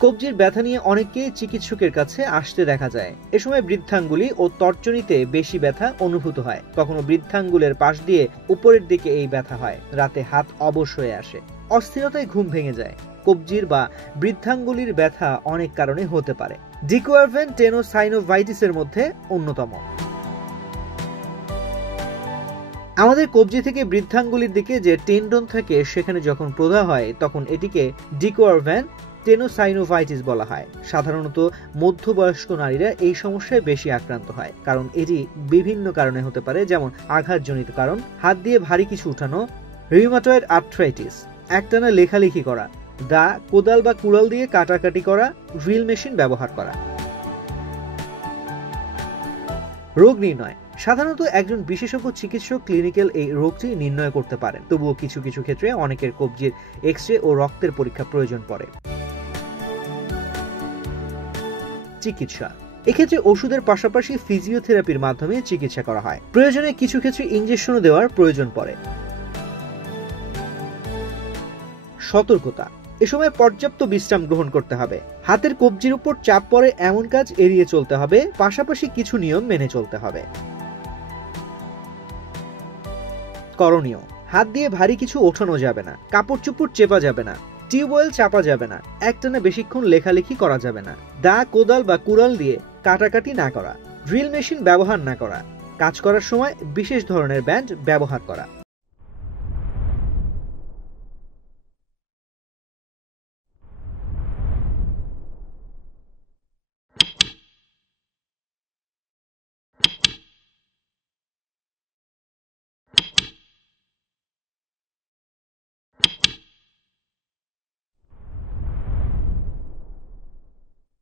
কবজির ব্যথা নিয়ে অনেককেই চিকিৎসকের কাছে আসতে দেখা যায়। এ সময় বৃদ্ধাঙ্গুলি ও তর্জনীতে বেশি ব্যথা অনুভূত হয়। কখনো বৃদ্ধাঙ্গুলের পাশ দিয়ে উপরের দিকে এই ব্যথা হয়। রাতে হাত অবশ হয়ে আসে। অস্থিরতায় ঘুম ভেঙে যায়। কবজির বা বৃদ্ধাঙ্গুলির ব্যথা অনেক কারণে হতে পারে। ডি কুয়ারভ্যান টেনোসাইনোভাইটিসের মধ্যে অন্যতম। আমাদের কবজি থেকে বৃদ্ধাঙ্গুলির দিকে যে টেন্ডন থাকে সেখানে যখন প্রদাহ হয় তখন এটিকে ডি কুয়ারভ্যান টেনোসাইনোভাইটিস বলা হয়। সাধারণত মধ্যবয়স্ক নারীরা এই সমস্যায় বেশি আক্রান্ত হয়, কারণ এটি বিভিন্ন কারণে হতে পারে, যেমন আঘাতজনিত কারণ, হাত দিয়ে ভারী কিছু উঠানো, রিউমাটয়েড আর্থ্রাইটিস, একটানা লেখালেখি করা, দা, কোদাল বা কুড়াল দিয়ে কাটাকাটি করা, ড্রিল মেশিন ব্যবহার করা। রোগ নির্ণয়। সাধারণত একজন বিশেষজ্ঞ চিকিৎসক ক্লিনিক্যাল এই রোগটি নির্ণয় করতে পারেন। তবুও কিছু কিছু ক্ষেত্রে অনেকের কবজির এক্স-রে ও রক্তের পরীক্ষা প্রয়োজন পড়ে। চিকিৎসা। এক্ষেত্রে ওষুধের পাশাপাশি ফিজিওথেরাপির মাধ্যমে চিকিৎসা করা হয়। প্রয়োজনে কিছু ক্ষেত্রে ইনজেকশনও দেওয়ার প্রয়োজন পড়ে। সতর্কতা। এ সময় পর্যাপ্ত বিশ্রাম গ্রহণ করতে হবে। হাতের কবজির উপর চাপ পড়ে এমন কাজ এড়িয়ে চলতে হবে। পাশাপাশি কিছু নিয়ম মেনে চলতে হবে। করণীয়। হাত দিয়ে ভারী কিছু ওঠানো যাবে না, কাপড় চোপড় চেপা যাবে না, টিউবওয়েল চাপা যাবে না, একটানা বেশিক্ষণ লেখালেখি করা যাবে না, দা, কোদাল বা কুড়াল দিয়ে কাটাকাটি না করা, ড্রিল মেশিন ব্যবহার না করা, কাজ করার সময় বিশেষ ধরনের ব্যান্ড ব্যবহার করা।